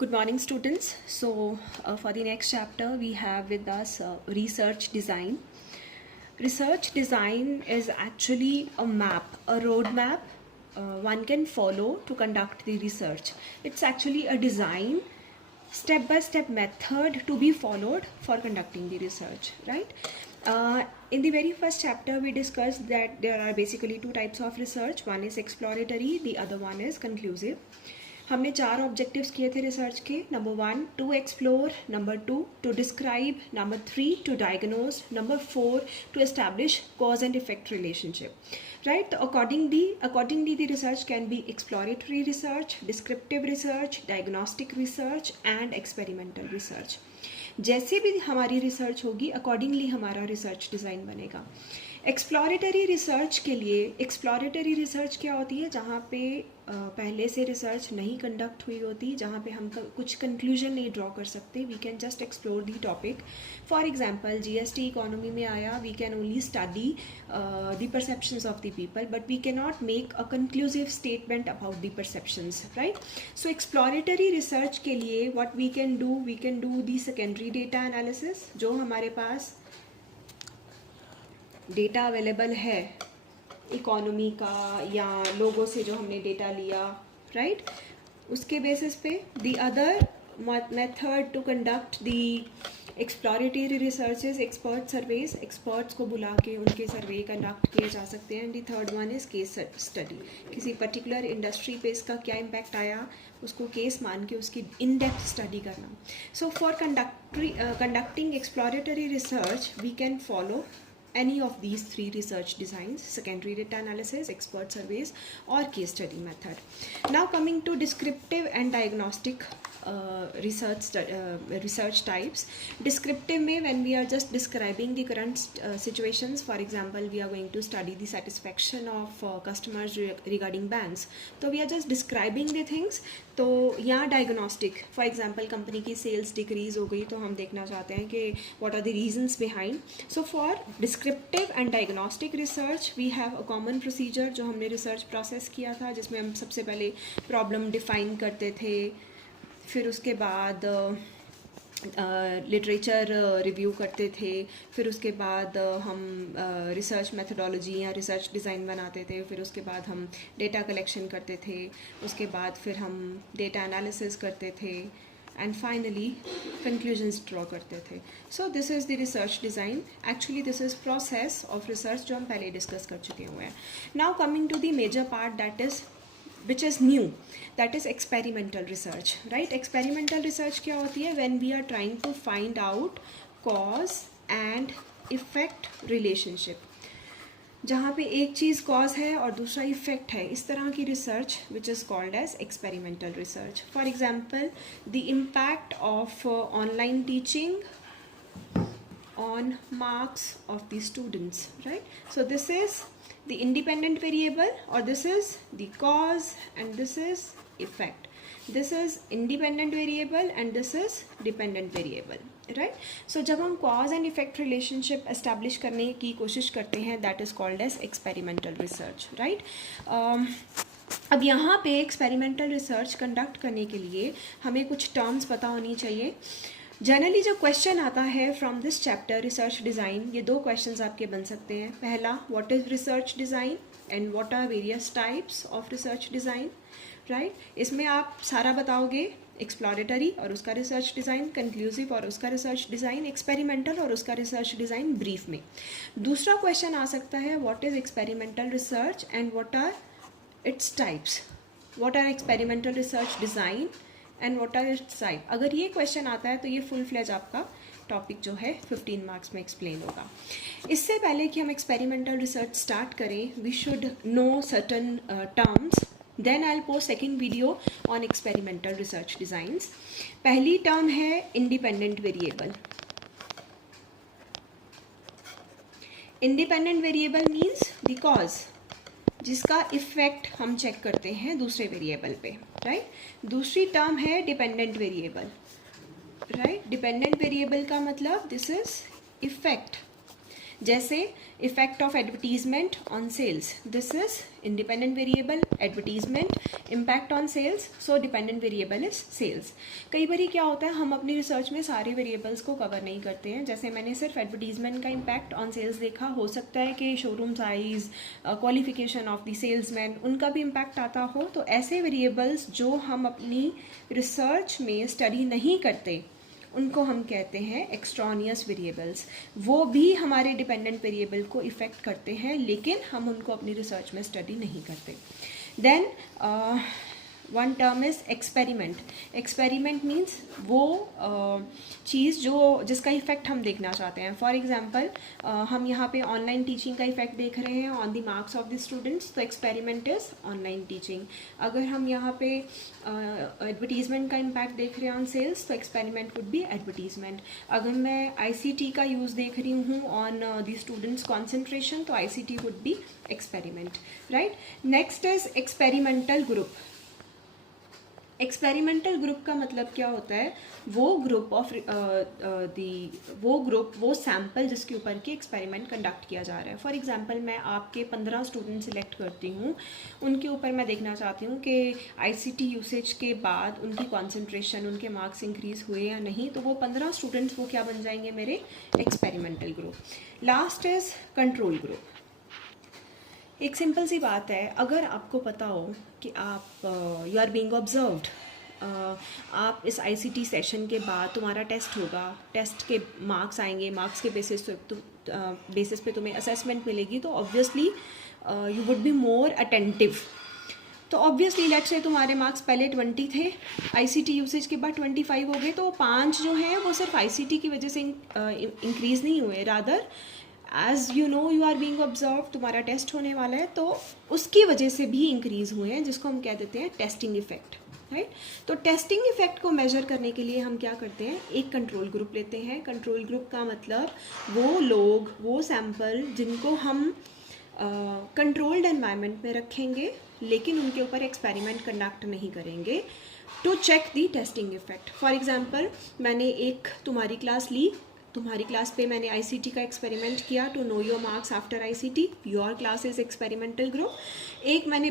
Good morning, students. So, for the next chapter, we have with us research design. Research design is actually a map, a roadmap one can follow to conduct the research. It's actually a design, step-by-step method to be followed for conducting the research, right? In the very first chapter, we discussed that there are basically two types of research. One is exploratory, the other one is conclusive. हमने 4 objectives किए थे research के. Number 1 to explore, number 2 to describe, number 3 to diagnose, number 4 to establish cause and effect relationship. Right, accordingly the research can be exploratory research, descriptive research, diagnostic research and experimental research. जैसे भी हमारी research होगी accordingly हमारा research design बनेगा. Exploratory research के लिए, exploratory research क्या होती है? जहाँ पे पहले से रिसर्च नहीं कंडक्ट हुई होती, जहाँ पे हम कुछ कंक्लूजन नहीं ड्रॉ कर सकते. We can just explore the topic. For example, GST economy में आया, we can only study the perceptions of the people, but we can not make a conclusive statement about the perceptions, right? So exploratory research के लिए what we can do the secondary data analysis. जो हमारे पास data available है economy का या लोगों से जो हमने डेटा लिया, राइट, उसके बेसिस पे the other method to conduct the exploratory researches, expert surveys. Experts को बुला के उनके सर्वे कंडक्ट किए जा सकते हैं. The third one is case study. किसी पर्टिकुलर इंडस्ट्री पे इसका क्या इम्पैक्ट आया, उसको केस मान के उसकी इन डेप्थ स्टडी करना. So for conducting exploratory research we can follow any of these 3 research designs: secondary data analysis, expert surveys or case study method. Now coming to descriptive and diagnostic research types. Descriptive में when we are just describing the current situations, for example we are going to study the satisfaction of customers regarding banks, तो we are just describing the things. तो यहाँ diagnostic, for example company की sales decrease हो गई तो हम देखना चाहते हैं कि what are the reasons behind. So for descriptive and diagnostic research we have a common procedure जो हमने रिसर्च प्रोसेस किया था, जिसमें हम सबसे पहले प्रॉब्लम डिफाइन करते थे, फिर उसके बाद लिटरेचर रिव्यू करते थे, फिर उसके बाद हम रिसर्च मेथडोलॉजी या रिसर्च डिज़ाइन बनाते थे, फिर उसके बाद हम डेटा कलेक्शन करते थे, उसके बाद फिर हम डेटा एनालिसिस करते थे एंड फाइनली कंक्लूजन्स ड्रॉ करते थे. So this is the research design. Actually this is process of research जो हम पहले डिस्कस कर चुके हुए हैं. Now coming to the major part that is which is new, that is experimental research, right? Experimental research क्या होती है? When we are trying to find out cause and effect relationship. जहाँ पे एक चीज़ कॉज है और दूसरा इफेक्ट है, इस तरह की research which is called as experimental research. For example, the impact of online teaching on marks of the students, right? So this is the independent variable, or this is the cause and this is effect. This is independent variable and this is dependent variable, right? So जब हम cause and effect relationship establish करने की कोशिश करते हैं, that is called as experimental research, right? अब यहाँ पे experimental research conduct करने के लिए हमें कुछ terms पता होनी चाहिए. जनरली जो क्वेश्चन आता है from this chapter research design, ये 2 क्वेश्चंस आपके बन सकते हैं. पहला, what is research design and what are various types of research design, right? इसमें आप सारा बताओगे, एक्सप्लोरेटरी और उसका रिसर्च डिज़ाइन, कंक्लूसिव और उसका रिसर्च डिज़ाइन, एक्सपेरिमेंटल और उसका रिसर्च डिज़ाइन ब्रीफ में. दूसरा क्वेश्चन आ सकता है, what is experimental research and what are its types, what are experimental research design and what are its type. अगर ये क्वेश्चन आता है तो ये फुल फ्लेज आपका टॉपिक जो है 15 मार्क्स में एक्सप्लेन होगा. इससे पहले कि हम एक्सपेरिमेंटल रिसर्च स्टार्ट करें, we should know certain terms. Then I will post second video on experimental research designs. पहली टर्म है independent variable. Independent variable means the cause, जिसका इफेक्ट हम चेक करते हैं दूसरे वेरिएबल पे, राइट? दूसरी टर्म है dependent variable, right? Dependent variable का मतलब दिस इज इफेक्ट. जैसे effect of advertisement on sales, this is independent variable, advertisement impact on sales, so dependent variable is sales. कई बार क्या होता है, हम अपनी रिसर्च में सारे वेरिएबल्स को कवर नहीं करते हैं। जैसे मैंने सिर्फ एडवर्टीजमेंट का इम्पैक्ट ऑन सेल्स देखा, हो सकता है कि showroom size, qualification of the salesman, उनका भी इम्पैक्ट आता हो। तो ऐसे वेरिएबल्स जो हम अपनी रिसर्च में स्टडी नहीं करते उनको हम कहते हैं एक्सट्रानियस वेरिएबल्स। वो भी हमारे डिपेंडेंट वेरिएबल को इफ़ेक्ट करते हैं, लेकिन हम उनको अपनी रिसर्च में स्टडी नहीं करते। Then one term is experiment. Experiment means वो चीज़ जिसका इफेक्ट हम देखना चाहते हैं। फॉर एग्जांपल हम यहाँ पे ऑनलाइन टीचिंग का इफेक्ट देख रहे हैं on the marks of the students, तो एक्सपेरिमेंट इज ऑनलाइन टीचिंग। अगर हम यहाँ पे एडवर्टीजमेंट का इम्पैक्ट देख रहे हैं ऑन सेल्स, तो एक्सपेरिमेंट वुड बी एडवर्टीजमेंट। अगर मैं ICT का यूज़ देख रही हूँ ऑन द स्टूडेंट्स कॉन्सेंट्रेशन, तो ICT would be experiment, right. Next is experimental group. Experimental group का मतलब क्या होता है, वो ग्रुप ऑफ वो सैम्पल जिसके ऊपर के एक्सपेरिमेंट कंडक्ट किया जा रहा है। फॉर एग्जांपल मैं आपके 15 स्टूडेंट सिलेक्ट करती हूँ, उनके ऊपर मैं देखना चाहती हूँ कि ICT यूसेज के बाद उनकी कॉन्सेंट्रेशन, उनके मार्क्स इंक्रीज हुए या नहीं। तो वो 15 स्टूडेंट्स वो क्या बन जाएंगे, मेरे experimental group. Last is control group. एक सिंपल सी बात है, अगर आपको पता हो कि आप यू आर बीइंग ऑब्जर्व्ड, आप इस ICT सेशन के बाद तुम्हारा टेस्ट होगा, टेस्ट के मार्क्स आएंगे, मार्क्स के बेसिस पे तुम्हें असेसमेंट मिलेगी, तो obviously you would be more attentive. तो ऑब्वियसली लेट्स से तुम्हारे मार्क्स पहले 20 थे, ICT यूसेज के बाद 25 हो गए, तो 5 जो हैं वो सिर्फ ICT की वजह से इंक्रीज़ नहीं हुए, rather as you know you are being observe, तुम्हारा टेस्ट होने वाला है तो उसकी वजह से भी इंक्रीज़ हुए हैं, जिसको हम कह देते हैं टेस्टिंग इफेक्ट, राइट। तो टेस्टिंग इफेक्ट को मेजर करने के लिए हम क्या करते हैं, एक कंट्रोल ग्रुप लेते हैं। कंट्रोल ग्रुप का मतलब वो लोग, वो सैंपल जिनको हम कंट्रोल्ड एनवायरनमेंट में रखेंगे, लेकिन उनके ऊपर एक्सपेरिमेंट कंडक्ट नहीं करेंगे, to check the testing effect. For example मैंने एक तुम्हारी क्लास ली, तुम्हारी क्लास पे मैंने ICT का एक्सपेरिमेंट किया to know your marks after ICT, your class is experimental group. एक मैंने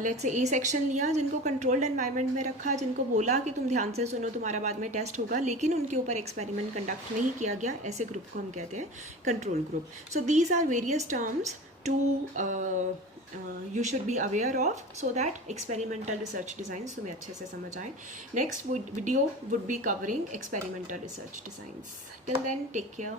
लेट्स से A सेक्शन लिया, जिनको कंट्रोल्ड एनवायरनमेंट में रखा, जिनको बोला कि तुम ध्यान से सुनो, तुम्हारा बाद में टेस्ट होगा, लेकिन उनके ऊपर एक्सपेरिमेंट कंडक्ट नहीं किया गया, ऐसे ग्रुप को हम कहते हैं control group. So these are various terms to you should be aware of, so that experimental research designs तुम्हें अच्छे से समझ आए। Next video would be covering experimental research designs. Till then, take care.